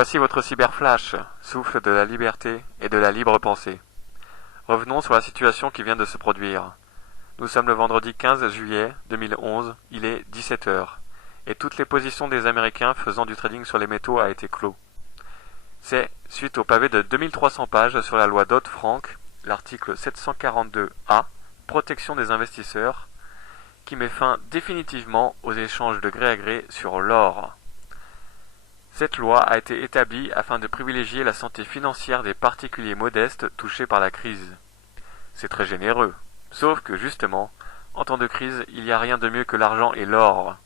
Voici votre cyberflash, souffle de la liberté et de la libre pensée. Revenons sur la situation qui vient de se produire. Nous sommes le vendredi 15 juillet 2011, il est 17 heures, et toutes les positions des Américains faisant du trading sur les métaux a été clos. C'est suite au pavé de 2300 pages sur la loi Dodd-Frank, l'article 742A, protection des investisseurs, qui met fin définitivement aux échanges de gré à gré sur l'or. Cette loi a été établie afin de privilégier la santé financière des particuliers modestes touchés par la crise. C'est très généreux, sauf que justement, en temps de crise, il n'y a rien de mieux que l'argent et l'or.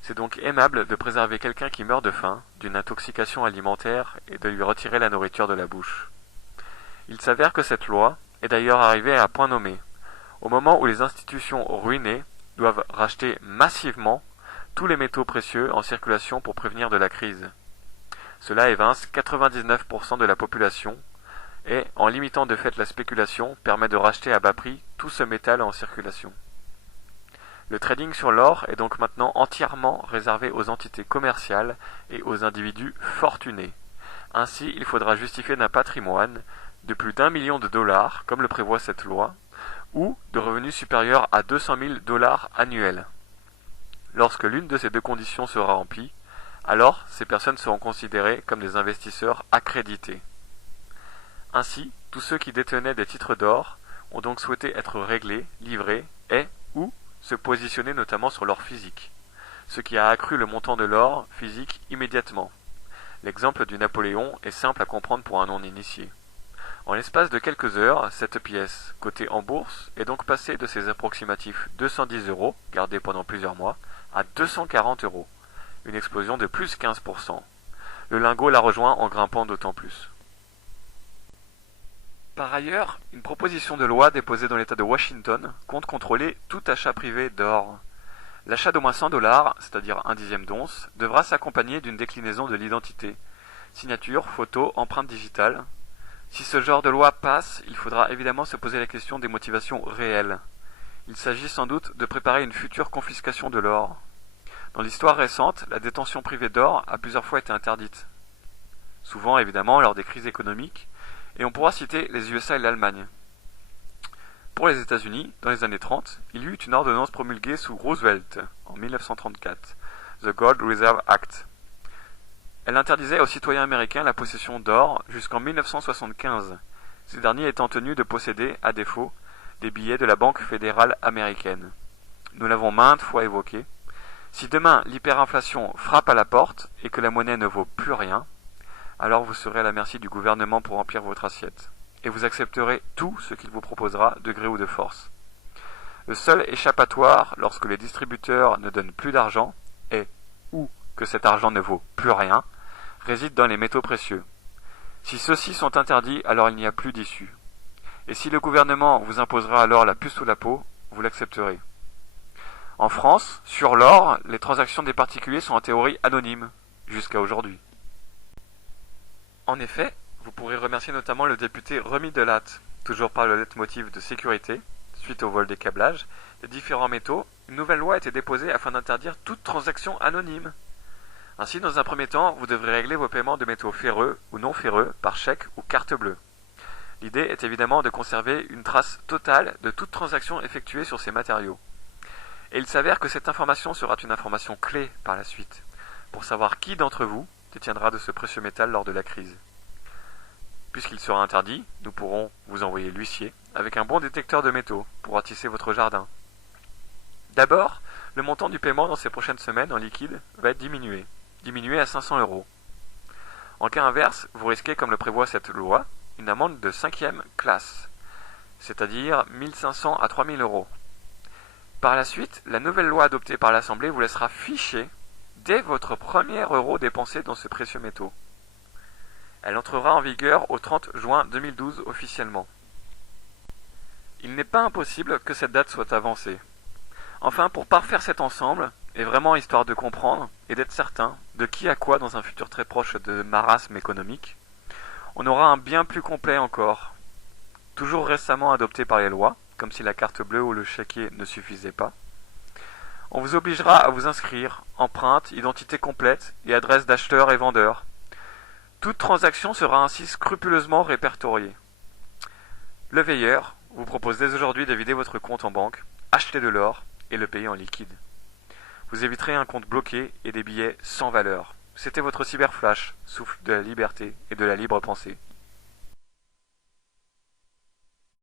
C'est donc aimable de préserver quelqu'un qui meurt de faim, d'une intoxication alimentaire et de lui retirer la nourriture de la bouche. Il s'avère que cette loi est d'ailleurs arrivée à point nommé, au moment où les institutions ruinées doivent racheter massivement tous les métaux précieux en circulation pour prévenir de la crise. Cela évince 99% de la population et, en limitant de fait la spéculation, permet de racheter à bas prix tout ce métal en circulation. Le trading sur l'or est donc maintenant entièrement réservé aux entités commerciales et aux individus fortunés. Ainsi, il faudra justifier d'un patrimoine de plus d'1 million de dollars, comme le prévoit cette loi, ou de revenus supérieurs à 200 000 dollars annuels. Lorsque l'une de ces deux conditions sera remplie, alors ces personnes seront considérées comme des investisseurs accrédités. Ainsi, tous ceux qui détenaient des titres d'or ont donc souhaité être réglés, livrés et ou se positionner notamment sur l'or physique, ce qui a accru le montant de l'or physique immédiatement. L'exemple du Napoléon est simple à comprendre pour un non-initié. En l'espace de quelques heures, cette pièce, cotée en bourse, est donc passée de ses approximatifs 210 €, gardés pendant plusieurs mois, à 240 €, une explosion de plus 15%. Le lingot la rejoint en grimpant d'autant plus. Par ailleurs, une proposition de loi déposée dans l'État de Washington compte contrôler tout achat privé d'or. L'achat d'au moins 100 $, c'est-à-dire 1/10 d'once, devra s'accompagner d'une déclinaison de l'identité, signature, photo, empreinte digitale. Si ce genre de loi passe, il faudra évidemment se poser la question des motivations réelles. Il s'agit sans doute de préparer une future confiscation de l'or. Dans l'histoire récente, la détention privée d'or a plusieurs fois été interdite. Souvent, évidemment, lors des crises économiques, et on pourra citer les USA et l'Allemagne. Pour les États-Unis, dans les années 30, il y eut une ordonnance promulguée sous Roosevelt, en 1934, The Gold Reserve Act. Elle interdisait aux citoyens américains la possession d'or jusqu'en 1975, ces derniers étant tenus de posséder, à défaut, des billets de la Banque fédérale américaine. Nous l'avons maintes fois évoqué. Si demain l'hyperinflation frappe à la porte et que la monnaie ne vaut plus rien, alors vous serez à la merci du gouvernement pour remplir votre assiette, et vous accepterez tout ce qu'il vous proposera de gré ou de force. Le seul échappatoire lorsque les distributeurs ne donnent plus d'argent est, ou que cet argent ne vaut plus rien, réside dans les métaux précieux. Si ceux-ci sont interdits, alors il n'y a plus d'issue. Et si le gouvernement vous imposera alors la puce sous la peau, vous l'accepterez. En France, sur l'or, les transactions des particuliers sont en théorie anonymes, jusqu'à aujourd'hui. En effet, vous pourrez remercier notamment le député Remy Delatte, toujours par le leitmotiv de sécurité, suite au vol des câblages, des différents métaux, une nouvelle loi a été déposée afin d'interdire toute transaction anonyme. Ainsi, dans un premier temps, vous devrez régler vos paiements de métaux ferreux ou non ferreux par chèque ou carte bleue. L'idée est évidemment de conserver une trace totale de toute transaction effectuée sur ces matériaux. Et il s'avère que cette information sera une information clé par la suite, pour savoir qui d'entre vous détiendra de ce précieux métal lors de la crise. Puisqu'il sera interdit, nous pourrons vous envoyer l'huissier avec un bon détecteur de métaux pour ratisser votre jardin. D'abord, le montant du paiement dans ces prochaines semaines en liquide va être diminué à 500 €. En cas inverse, vous risquez, comme le prévoit cette loi, une amende de 5e classe, c'est-à-dire 1 500 à 3 000 €. Par la suite, la nouvelle loi adoptée par l'Assemblée vous laissera ficher dès votre premier euro dépensé dans ce précieux métaux. Elle entrera en vigueur au 30 juin 2012 officiellement. Il n'est pas impossible que cette date soit avancée. Enfin, pour parfaire cet ensemble, et vraiment histoire de comprendre et d'être certain de qui a quoi dans un futur très proche de marasme économique, on aura un bien plus complet encore, toujours récemment adopté par les lois, comme si la carte bleue ou le chéquier ne suffisaient pas. On vous obligera à vous inscrire, empreinte, identité complète et adresse d'acheteur et vendeur. Toute transaction sera ainsi scrupuleusement répertoriée. Le veilleur vous propose dès aujourd'hui de vider votre compte en banque, acheter de l'or et le payer en liquide. Vous éviterez un compte bloqué et des billets sans valeur. C'était votre cyberflash, souffle de la liberté et de la libre pensée.